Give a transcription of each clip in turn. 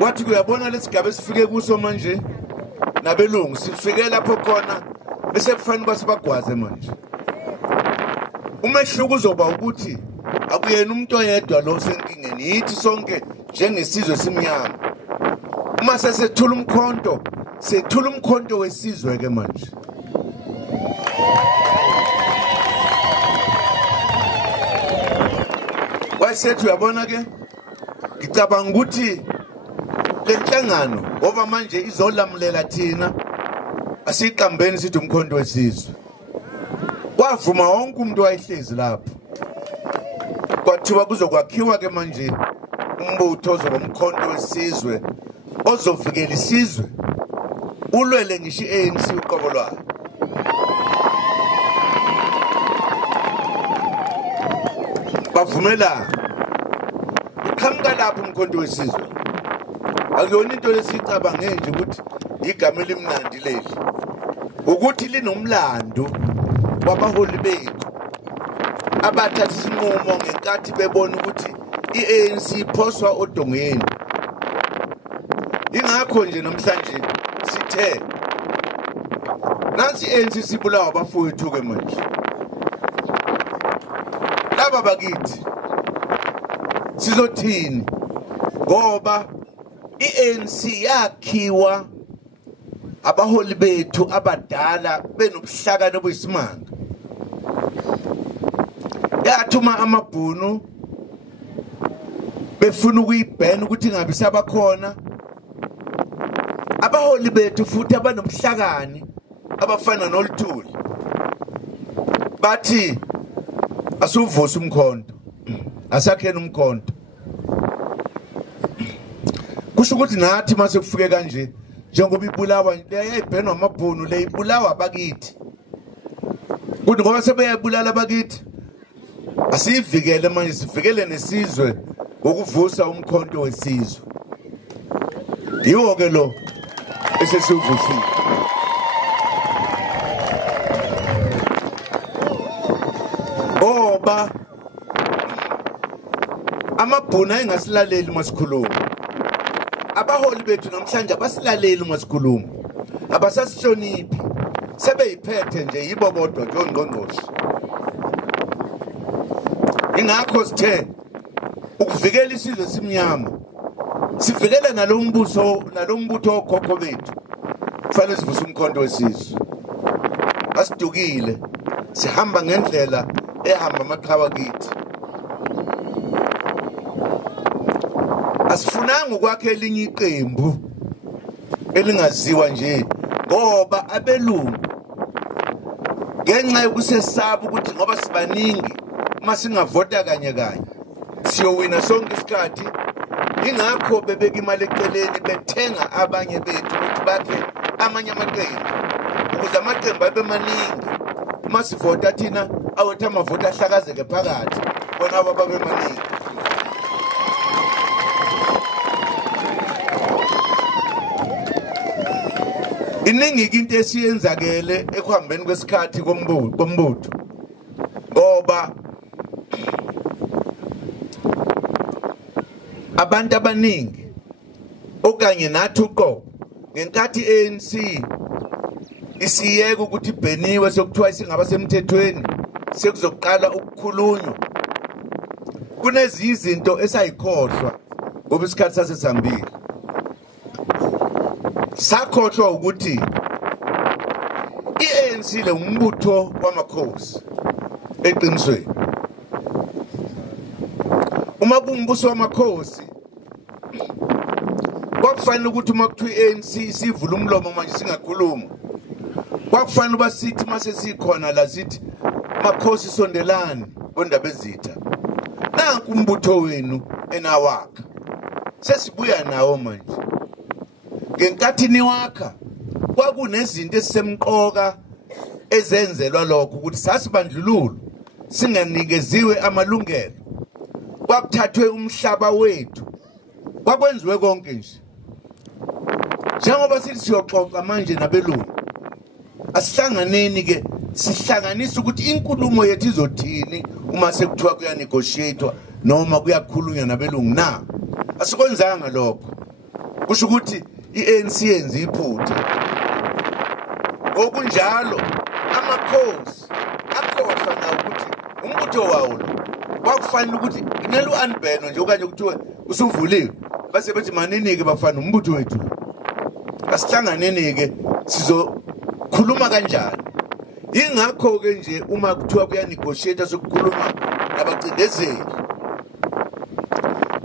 Wathi kuyabona lesigaba esifike kuso manje nabelungu sifike lapho khona bese kufanele basibagwaze manje. Umehluko uzoba ukuthi akuyena umuntu oyedwa lo senkingeni yithi sonke njengesizwe simnyama. Uma sesethula umkhonto, sethula umkhonto wesizwe ke manje. Wayesethi uyabona ke ngicabanga ukuthi lenhlangano ngoba manje izolamulela thina asiqambeni sithi umkhonto wesizwe. Kwavuma wonke umuntu wayehlezi lapho. Kwathiwa kuzokwakhiwa ke manje umbutho ozomkhonto wesizwe ozovikela isizwe ulwele ngisho ANC uqobo lwayo. Bavumela iqhamuka lapho umkhonto wesizwe. Akuyona into lesicabanga nje ukuthi igama elimnandi leli. Ukuthi linomlando wabaholi bethu abathatha isinqumo ngenkathi bebona ukuthi iANC iphoswa odongeni. Ingakho nje namhlanje sithe nansi iANC sibulawa abafowethu ke manje. Laba bakithi sizothini ngoba iANC yakhiwa abaholi bethu abadala benobuhlakani obuyisimanga. Yathuma amabhunu befuna ukuyibhena ukuthi ingabe sabakhona. Abaholi bethu futhi abanobuhlakani abafana noLuthuli bathi asuvuse umkhonto, asakhena umkhonto. Kusho ukuthi nathi mase kufike kanje njengoba ibulawa leyayibhenwa amabhunu leyibulawa abakithi. Kuthi ngoba sebeyabulala abakithi asivikele manje sivikele nesizwe ngokuvusa umkhonto wesizwe. Yiwo ke lo esesivusile. Ngoba amabhunu ayengasilaleli masikhuluma. Abaholi bethu namhlanje abasilaleli masikhuluma. Abasasihloniphi. Sebeyiphethe nje yibo bodwa ngongqongqoshe. Ingakho sithe ukuvikela isizwe simnyama. Sivikele nalombutho okhokho bethu. Kufanele sivuse umkhonto wesizwe. Asidukile. Sihamba ngendlela ehamba amaqhawe kithi. Asifunanga ukwakhe elinye iqembu elingaziwa nje ngoba abelungu ngenxa yokusesaba ukuthi ngoba sibaningi uma singavota kanye kanye siyowina sonke isikhathi. Ingakho bebeka imali eceleni bethenga abanye bethu ukuthi bakhe amanye amaqembu ukuze amaqembu abe maningi. Uma sivota thina awethu amavoti ahlakazeke phakathi bona babe maningi. Iningi into esiyenzakele ekuhambeni kwesikhathi kombutho ngoba abantu abaningi okanye nathi uqobo ngenkathi ANC isiyeke ukuthi ibheniwe sokuthiwa isingaba semthethweni sekuzoqala ukukhulunywa. Kunezinye izinto esayikhohlwa ngoba isikhathi sasesihambile. Sakhohlwa ukuthi iANC le umbutho wamakhosi eqinisweni. Uma kumbuso wamakhosi kwakufanele ukuthi uma kuthiwa iANC sivule umlomo manje singakhuluma. Kwakufanele basithi mase sikhona la sithi makhosi sondelani kondaba ezitha. Nanku umbutho wenu enawakha. Sesibuya nawo manje. Ngenkathi niwakha kwakunezinto ezisemqoka ezenzelwa lokho ukuthi sasibandlululo singanikeziwe amalungelo. Kwakuthathwe umhlaba wethu. Kwakwenziwe konke nje. Njengoba sithi siyoxoxa manje nabelungu. Asihlanganeni ke sihlanganisa ukuthi inkulumo yethu izothini uma sekuthiwa kuyanegotiatewa noma kuyakhulunywa nabelungu na. Asikwenzanga lokho. kusho ukuthi iANC yenza iphutha. Ngokunjalo amakhosi akhohlwa na ukuthi umbutho wawo kwakufanele ukuthi inelu unbano nje okanye kuthiwe usuvuliwe base bethi maninike bafana umbutho wethu asihlanganeni ke sizokhuluma kanjani. Ingakho ke nje uma kuthiwa kuya negotiate sokukhuluma nabacindezeli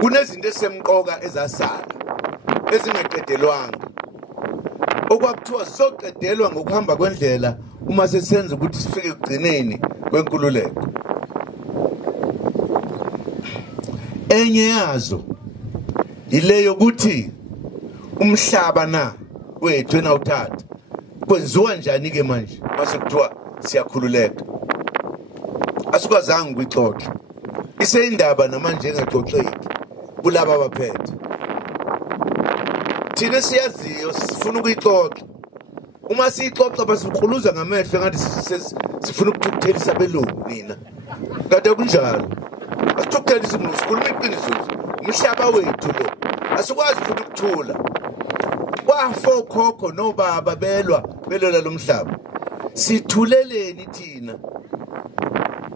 kunezinto esemqoka ezasala ezingaqedelwanga okwakuthiwa sizoqedelwa ngokuhamba kwendlela uma sesenza ukuthi sifike ekugcineni kwenkululeko. Enye yazo ileyo ukuthi umhlaba na wethu enawuthatha kwenziwa njani ke manje mase kuthiwa siyakhululeka. Asikwazanga ukuyixoxa iseyindaba namanje engaxoxeki kulaba abaphethe. Thina siyaziyo sifuna ukuyixoxa uma siyixoxa basikhuluza ngamehlo ngathi sifuna ukuthelisa abelungu nina kade kunjalo. Asithukthelisa umuntu sikhuluma iqiniso umhlaba wethu lo asikwazi futhi ukuthula. Kwafo khokho nobaba belola lomhlaba sithuleleni thina.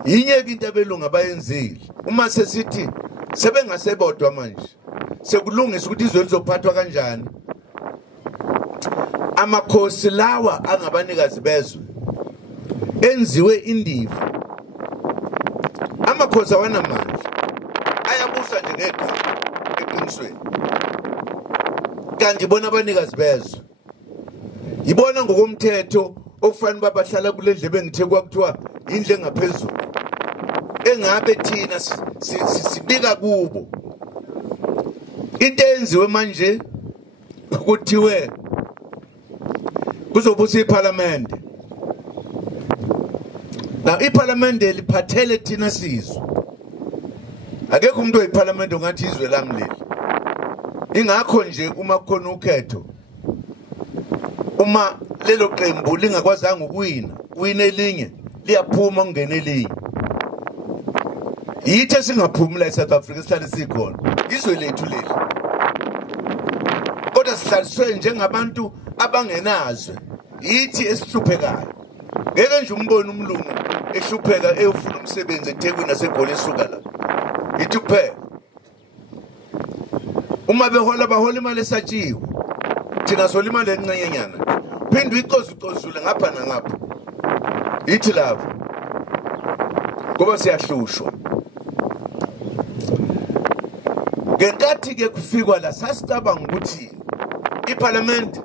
Yinye into abelungu abayenzile uma sesithi sebengasebodwa manje sekulungisa ukuthi izwe lizophathwa kanjani. Amakhosi lawa angabanikazi bezwe enziwe indiva. Amakhosi awanamandla ayabusa nje ngegama eqinisweni. Kanti bona abanikazi bezwe yibona ngokomthetho okufanele babahlala kule ndlebe engithe kwakuthiwa indle engaphezulu engabe thina sibika kubo. Into enziwe manje ukuthiwe kuzobusa iParliament. Na iParliament liphathele thina sizwe. Akekho umuntu weParliament ongathi izwe lami leli. Ingakho nje uma kukhona ukhetho uma lelo qembu lingakwazanga ukuwina elinye liyaphuma ungena elinye. Yithi singaphumula eSouth Africa sihlale sikhona izwe lethu leli. Kodwa sihlaliswe njengabantu abangenazwe. Yithi esihluphekayo. Ngeke nje umbone umlungu ehlupheka eyofuna umsebenzi eThekwini naseGoli esuka la. Yithi kuphela. Uma bahola imali esatshiwe thina sola imali encanyenyana phinde uyiqozule ngapha nangapha. Yithi lapho ngoba siyahlushwa. Ngenkathi ke kufikwa la sasicabanga ukuthi iParliament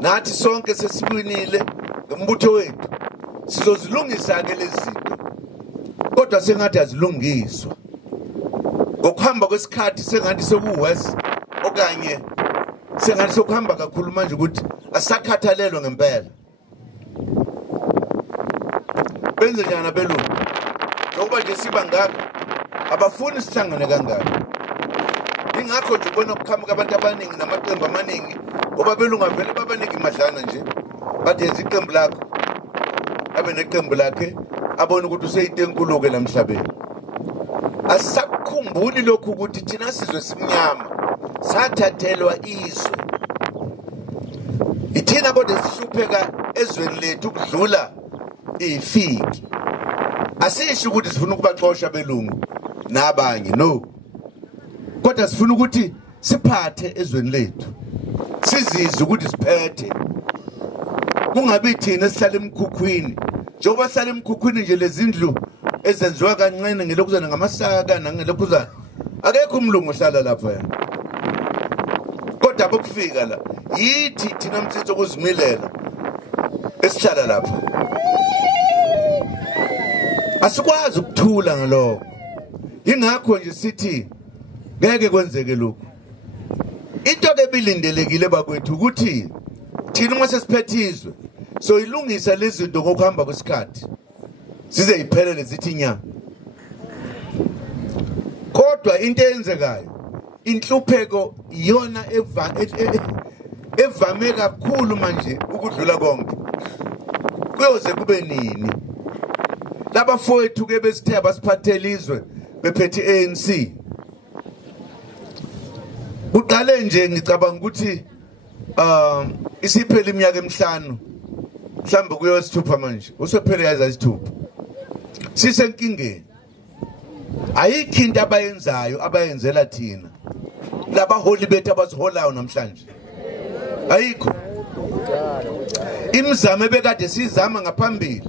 nathi sonke sesibuyinile ngombutho wethu sizozilungisa ke lezi zinto. Kodwa sengathi azilungiswa. Ngokuhamba kwesikhathi sengathi sekuwes okanye sengathi sokuhamba kakhulu manje ukuthi asakhathalelwe ngempela. Benze njani abelungu? Ngoba nje siba ngaka abafuni sihlangane kangaka. Ingakho nje ubona ukukhamba kwabantu abaningi namaqembu amaningi ngoba abelungu vele babaningi madlana nje. Bathi yenza iqembu lakho abe neqembu lakhe abone ukuthi useyinto enkulu ke namhlabeni. Asakukhumbuli lokhu ukuthi thina sizwe simnyama sathathelwa izwe. Ithina kodwa sihlupheka ezweni lethu ukudlula ifiki. Asisho ukuthi sifuna ukubaxosha abelungu nabanye no. Kodwa sifuna ukuthi siphathe ezweni lethu. Sizizwe ukuthi siphethe. Kungabi thina sihlala emkhukhwini. Njengoba sihlala emkhukhwini nje lezindlu ezenziwa kancane ngelokuzana ngamasaka nangelokuzana. Akekho umlungu ohlala lapha yena. Kodwa bokufika la yithi thina mthetho ukuzimilela esihlala lapha. Asikwazi ukuthula ngalokho. Ingakho nje sithi ngeke kwenzeke lokho. Into ebilindelekile bakwethu ukuthi thina uma sesiphethizwe so ilungisa lezi zinto ngokuhamba kwesikhathi size iphelele zithi nya. Kodwa into eyenzekayo inhlupheko iyona evame kakhulu manje ukudlula konke. Kuyoze kube nini? Laba fowethu ke besithe basiphathele izwe bephethe ANC. Kuqale nje ngicabanga ukuthi isiphela iminyaka emihlanu mhlambe kuyosithupha manje usophela yaza isithupha sisenkingeni ayikho into abayenzayo abayenzela thina labaholi bethu abasiholayo namhlanje ayikho imizamo ebekade sizama ngaphambili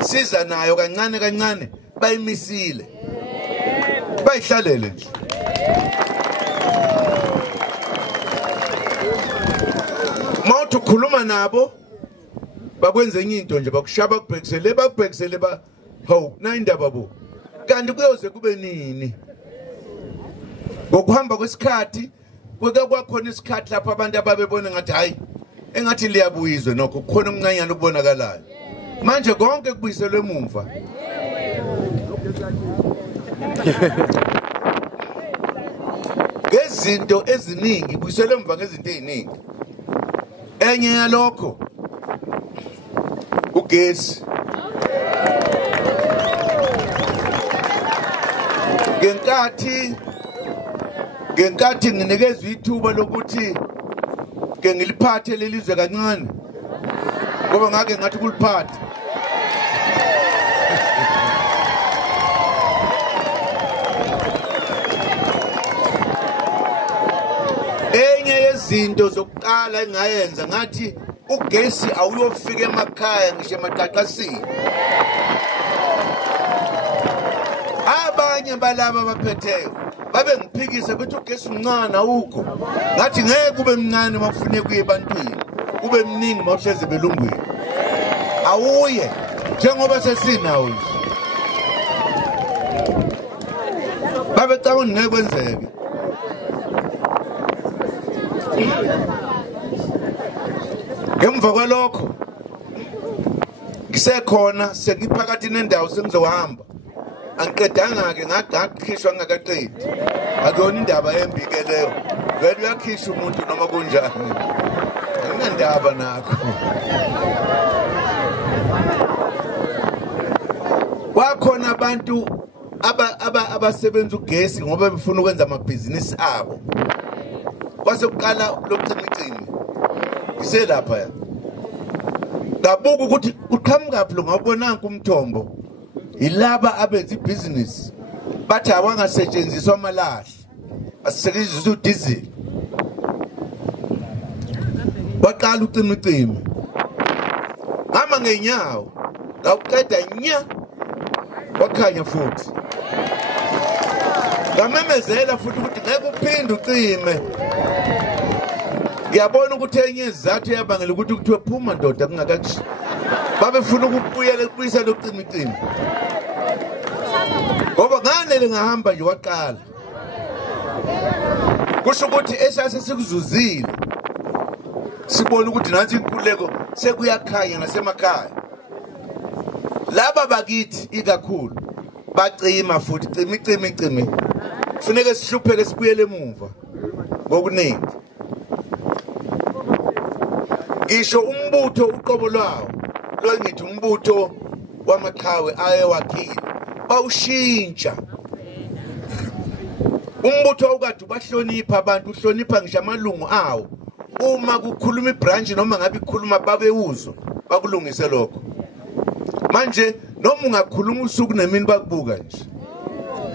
siza nayo kancane kancane bayimisile bayihlalele nje mawuthi ukhuluma nabo bakwenza enye into nje bakushaba kubhekisele ba ho nayindaba bo kanti kuyoze kube nini ngokuhamba kwesikhathi kweke kwakhona isikhathi lapha abantu ababebona ngathi hayi engathi liyabuyizwe nokho kukhona umncanyana ukubonakalayo manje konke kubuyiselwe emumva ngezinto eziningi kubuyiselwe emva ngezinto eziningi enye yalokho ugesi ngenkathi nginikezwe ithuba lokuthi ke ngiliphathe lelizwe kancane ngoba ngake ngathi kuliphatha enye yezinto zokuqala engayenza ngathi ugesi awuyofika emakhaya ngisho emaqaqasini abanye balaba abaphetheyo babe ngiphikise bethi ugesi umncane awukho ngathi ngeke kube mncane makufune kuye ebantwini kube mningi mawuhleze belungwini awuye njengoba sesinawo nje babe cabanga ngeke kwenzeke ngemva kwalokho ngisekhona sengiphakathi nendawo sengizohamba angiqedanga ke ngakhishwa ngakaqedi akuyona indaba yembike leyo vele uyakhisha umuntu noma kunjani nginandaba nakho wakhona abantu abasebenza ugesi ngoba befuna ukwenza amabhizinisi abo kwase kuqala lokucimicimi ngiselapha ya ngabuka ukuthi uqhamukaphi lo ngabonanga umthombo ilaba abenza ibhizinisi bathi awangasetshenziswa amalahle asisetshenziswa udiesel waqala ucimicimi ngama ngenyawo ngawuqeda nya wakhanya futhi ngamemezela futhi ukuthi ngeke uphinde ucime ngiyabona ukuthi enye izathu yabangela ukuthi kuthiwe phuma ndoda kungakakushi babefuna ukubuyisa lokucimicimi ngoba nganele ngahamba nje waqala kusho ukuthi esase sikuzuzile sibona ukuthi nathi inkululeko sekuyakhanya nasemakhaya laba bakithi ikakhulu bacima futhi cimicimi kufuneka sihlupheke sibuyele emuva ngokuningi ngisho umbutho uqobo lwawo lo ngithi umbutho wamaqhawe ayewakhile bawushintsha umbutho ukade bahlonipha abantu uhlonipha ngisho amalungu awo uma kukhuluma ibranch noma ngabe ikhuluma babewuzwa bakulungise lokho manje noma ungakhuluma usuku nemini bakubuka nje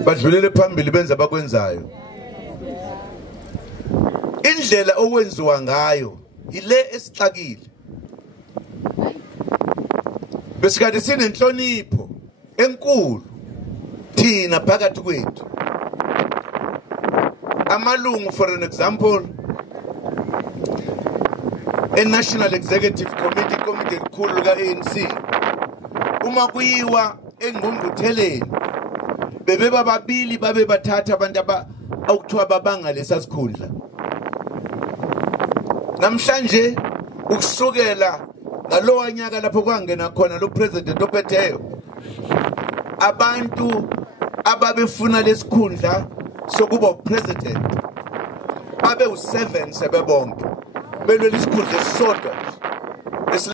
badlulele phambili benza bakwenzayo indlela owenziwa ngayo ile esixakile besikade sinenhlonipho enkulu thina phakathi kwethu amalungu for an example National Executive Committee likhulu ka-ANC uma kuyiwa engqungqutheleni bebe bababili babe bathatha abantu awukuthiwa babanga lesa sikhundla namhlanje ukusukela ngalowa nyaka lapho kwangena khona lo president ophetheyo abantu ababefuna lesikhundla sokuba president babe u7 sebebonke belwe lesikhundla esisodwa